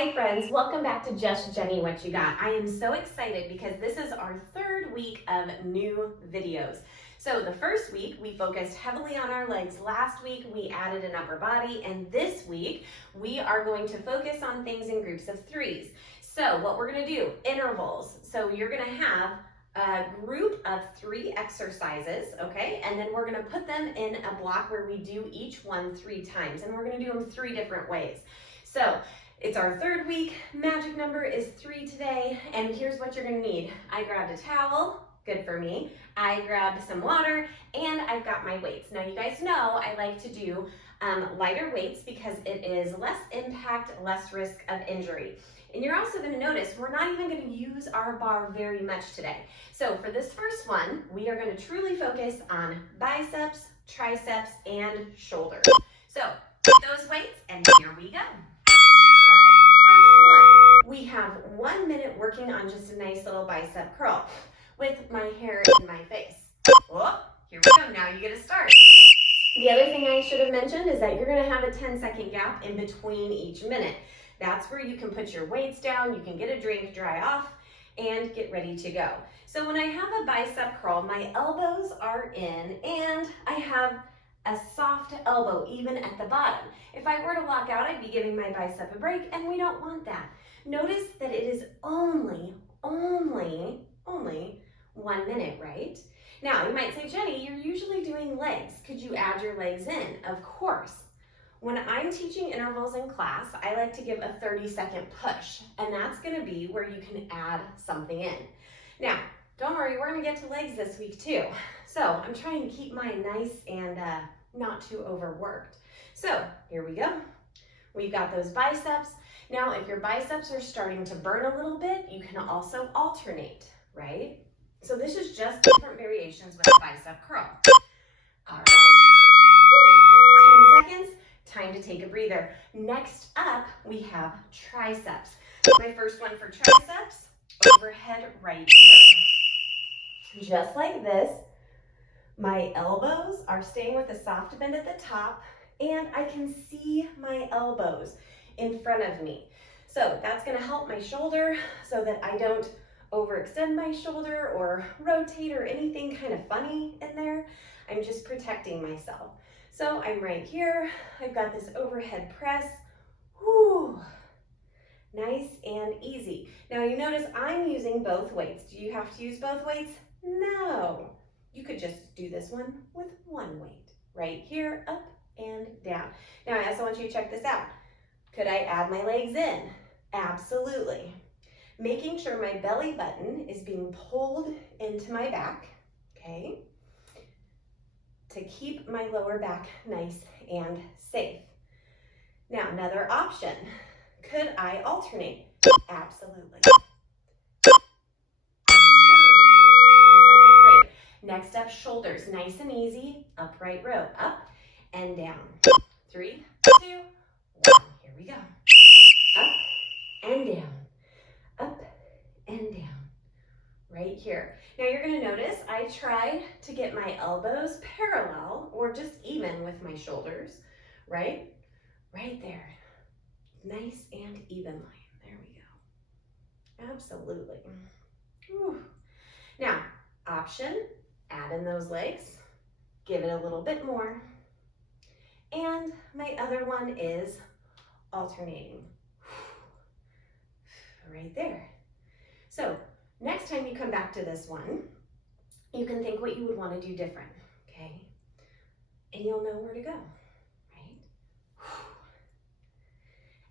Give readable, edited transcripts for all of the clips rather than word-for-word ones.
Hi friends, welcome back to Just Jenny What You Got. I am so excited because this is our third week of new videos. So the first week we focused heavily on our legs. Last week we added an upper body, and this week we are going to focus on things in groups of threes. So what we're going to do, intervals. So you're going to have a group of 3 exercises, okay? And then we're going to put them in a block where we do each one 3 times, and we're going to do them 3 different ways. So it's our third week, magic number is 3 today, and here's what you're gonna need. I grabbed a towel, good for me. I grabbed some water, and I've got my weights. Now you guys know I like to do lighter weights because it is less impact, less risk of injury. And you're also gonna notice we're not even gonna use our bar very much today. So for this first one, we are gonna truly focus on biceps, triceps, and shoulders. So get those weights, and here we go. We have 1 minute working on just a nice little bicep curl with my hair in my face. Oh, here we go, now you get to start. The other thing I should have mentioned is that you're gonna have a 10-second gap in between each minute. That's where you can put your weights down, you can get a drink, dry off, and get ready to go. So when I have a bicep curl, my elbows are in, and I have a soft elbow even at the bottom. If I were to lock out, I'd be giving my bicep a break, and we don't want that. Notice that it is only 1 minute, right? Now, you might say, Jenny, you're usually doing legs. Could you add your legs in? Of course. When I'm teaching intervals in class, I like to give a 30-second push, and that's gonna be where you can add something in. Now, don't worry, we're gonna get to legs this week too. So I'm trying to keep mine nice and not too overworked. So here we go. We've got those biceps. Now, if your biceps are starting to burn a little bit, you can also alternate, right? So this is just different variations with a bicep curl. All right, 10 seconds, time to take a breather. Next up, we have triceps. My first one for triceps, overhead right here. Just like this, my elbows are staying with a soft bend at the top, and I can see my elbows in front of me. So that's gonna help my shoulder so that I don't overextend my shoulder or rotate or anything kind of funny in there. I'm just protecting myself. So I'm right here, I've got this overhead press. Whew. Nice and easy. Now you notice I'm using both weights. Do you have to use both weights? No. You could just do this one with one weight. Right here, up and down. Now I also want you to check this out. Could I add my legs in? Absolutely. Making sure my belly button is being pulled into my back, okay? To keep my lower back nice and safe. Now, another option. Could I alternate? Absolutely. 10-second break. Next up, shoulders. Nice and easy. Upright row. Up and down. 3, 2, 1. Here we go. Up and down. Up and down. Right here. Now you're going to notice I tried to get my elbows parallel or just even with my shoulders, right? Right there. Nice and even line. There we go. Absolutely. Whew. Now, option, add in those legs, give it a little bit more. And my other one is alternating. Right there. So next time you come back to this one, you can think what you would want to do different, okay? And you'll know where to go, right?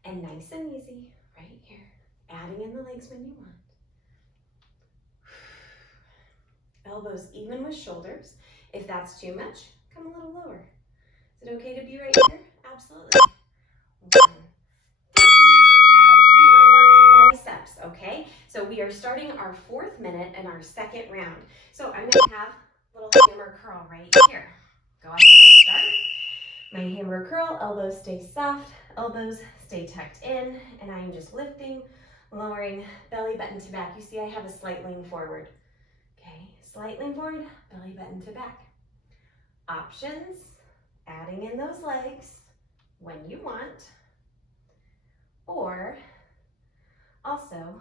And nice and easy, right here. Adding in the legs when you want. Elbows even with shoulders. If that's too much, come a little lower. Is it okay to be right here? Absolutely. 1, 2. All right, we are back to biceps, okay? So we are starting our 4th minute and our 2nd round. So I'm gonna have a little hammer curl right here. Go ahead and start. My hammer curl, elbows stay soft, elbows stay tucked in, and I'm just lifting, lowering, belly button to back. You see I have a slight lean forward. Okay, slight lean forward, belly button to back. Options, adding in those legs when you want, or Also,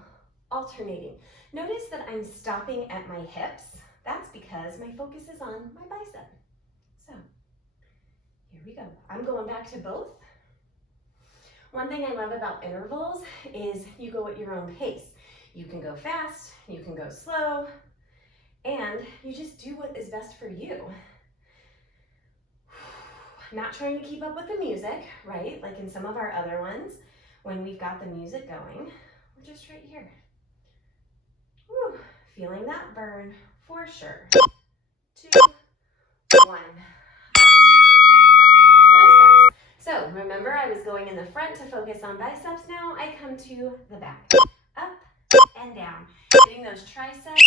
alternating. Notice that I'm stopping at my hips. That's because my focus is on my bicep. So, here we go. I'm going back to both. One thing I love about intervals is you go at your own pace. You can go fast, you can go slow, and you just do what is best for you. Not trying to keep up with the music, right? Like in some of our other ones, when we've got the music going, we're just right here. Whew. Feeling that burn for sure. 2, 1. So remember, I was going in the front to focus on biceps. Now I come to the back. Up and down. Getting those triceps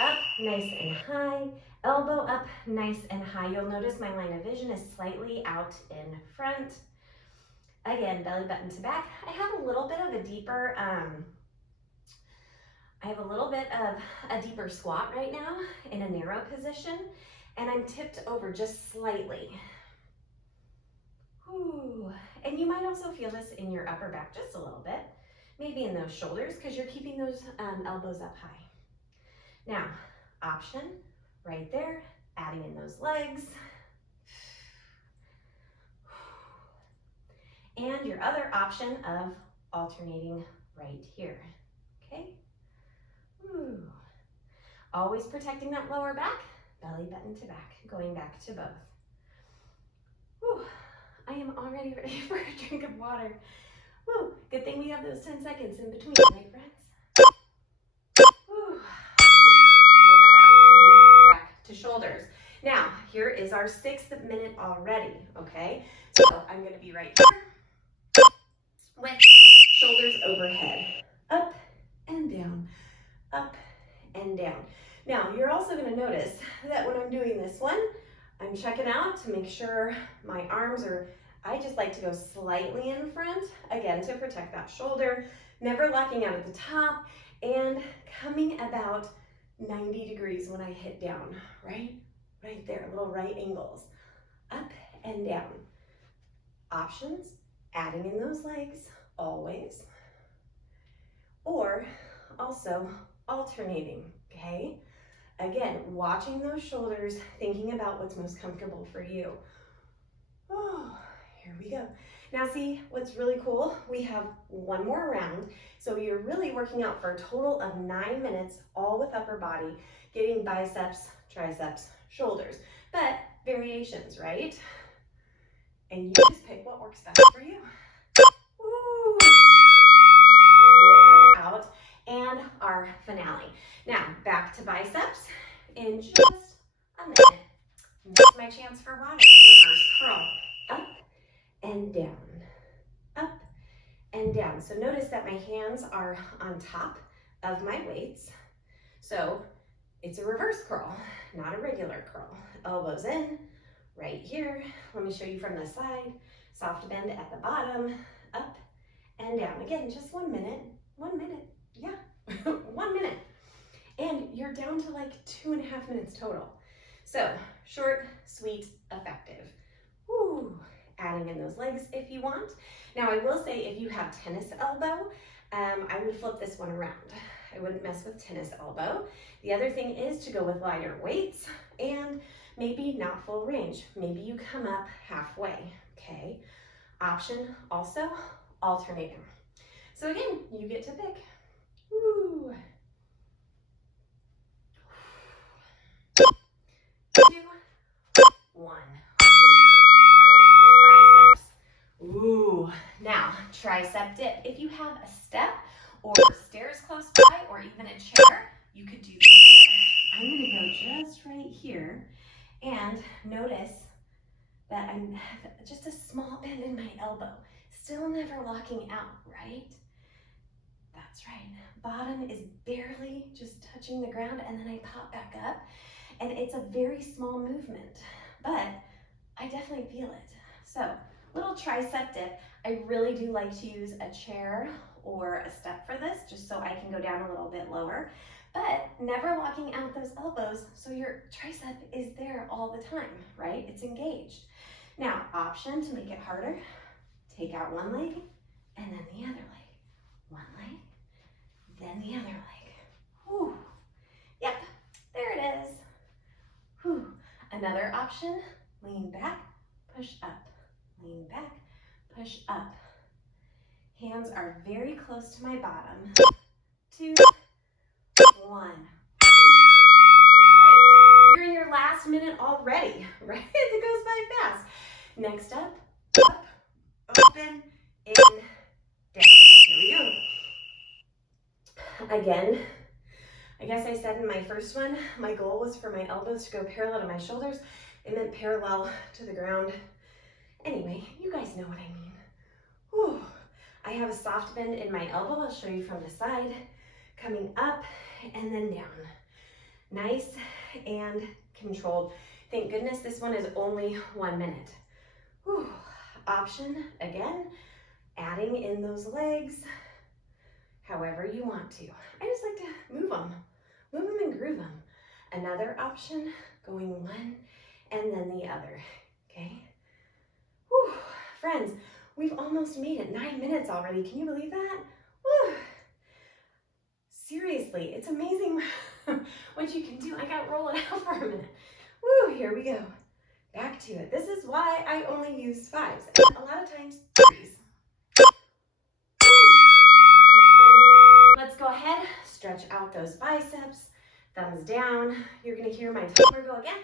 up nice and high. Elbow up nice and high. You'll notice my line of vision is slightly out in front. Again, belly button to back. I have a little bit of a deeper, squat right now in a narrow position, and I'm tipped over just slightly. Whew. And you might also feel this in your upper back just a little bit, maybe in those shoulders, because you're keeping those elbows up high. Now, option right there, adding in those legs. And your other option of alternating right here, okay? Ooh. Always protecting that lower back, belly button to back, going back to both. Whew. I am already ready for a drink of water. Woo. Good thing we have those 10 seconds in between, right, friends? Whew. Back to shoulders. Now, here is our 6th minute already, okay? So I'm gonna be right here with shoulders overhead, up and down, up and down. Now, you're also gonna notice that when I'm doing this one, I'm checking out to make sure my arms are, I just like to go slightly in front, again, to protect that shoulder, never locking out at the top, and coming about 90 degrees when I hit down, right? Right there, little right angles, up and down. Options, adding in those legs, always, or also alternating, okay? Again, watching those shoulders, thinking about what's most comfortable for you. Oh, here we go. Now see, what's really cool, we have one more round. So you're really working out for a total of 9 minutes, all with upper body, getting biceps, triceps, shoulders, but variations, right? And you just pick what works best for you. Woo! Roll that out, and our finale. Now, back to biceps in just a minute. That's my chance for water. Reverse curl. Up and down. Up and down. So notice that my hands are on top of my weights. So it's a reverse curl, not a regular curl. Elbows in, right here. Let me show you from the side. Soft bend at the bottom, up and down. Again, just 1 minute. 1 minute. Yeah, 1 minute. And you're down to like 2.5 minutes total. So short, sweet, effective. Woo. Adding in those legs if you want. Now I will say if you have tennis elbow, I would flip this one around. I wouldn't mess with tennis elbow. The other thing is to go with lighter weights and maybe not full range. Maybe you come up halfway, okay? Option also, alternating. So again, you get to pick. Woo. 2, 1. Triceps. Ooh. Now, tricep dip. If you have a step or stairs close by or even a chair, you could do this here. I'm going to go just right here and notice that I have just a small bend in my elbow. Still never locking out, right? That's right. Bottom is barely just touching the ground, and then I pop back up. And it's a very small movement, but I definitely feel it. So, little tricep dip. I really do like to use a chair or a step for this, just so I can go down a little bit lower, but never locking out those elbows, so your tricep is there all the time, right? It's engaged. Now, option to make it harder, take out one leg and then the other leg. One leg Another option, lean back, push up, lean back, push up. Hands are very close to my bottom. 2, 1. All right, you're in your last minute already, right? It goes by fast. Next up, open, in, down. Here we go. Again, I guess I said in my first one, my goal was for my elbows to go parallel to my shoulders. It meant parallel to the ground. Anyway, you guys know what I mean. Whew. I have a soft bend in my elbow. I'll show you from the side. Coming up and then down. Nice and controlled. Thank goodness this one is only 1 minute. Whew. Option, again, adding in those legs however you want to. I just like to move them and groove them. Another option, going one and then the other, okay? Whew. Friends, we've almost made it 9 minutes already. Can you believe that? Whew. Seriously, it's amazing what you can do. I gotta roll it out for a minute. Woo, here we go. Back to it. This is why I only use 5s and a lot of times 3s. All right, friends, let's go ahead, stretch out those biceps, thumbs down. You're gonna hear my timer go again.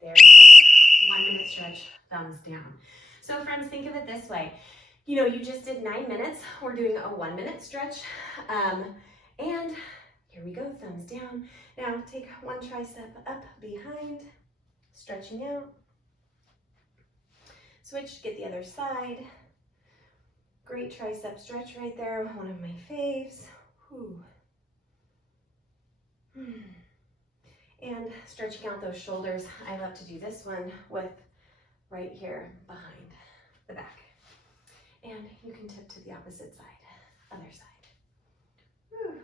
There it is, 1 minute stretch, thumbs down. So friends, think of it this way. You know, you just did 9 minutes. We're doing a 1 minute stretch. And here we go, thumbs down. Now take one tricep up behind, stretching out. Switch, get the other side. Great tricep stretch right there, one of my faves. Whew. And stretching out those shoulders. I love to do this one with right here behind the back. And you can tip to the opposite side, other side. Whew.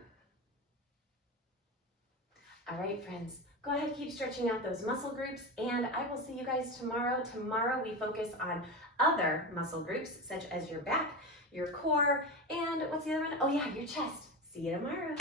All right, friends, go ahead, keep stretching out those muscle groups, and I will see you guys tomorrow. Tomorrow we focus on other muscle groups, such as your back, your core, and what's the other one? Oh yeah, your chest. See you tomorrow.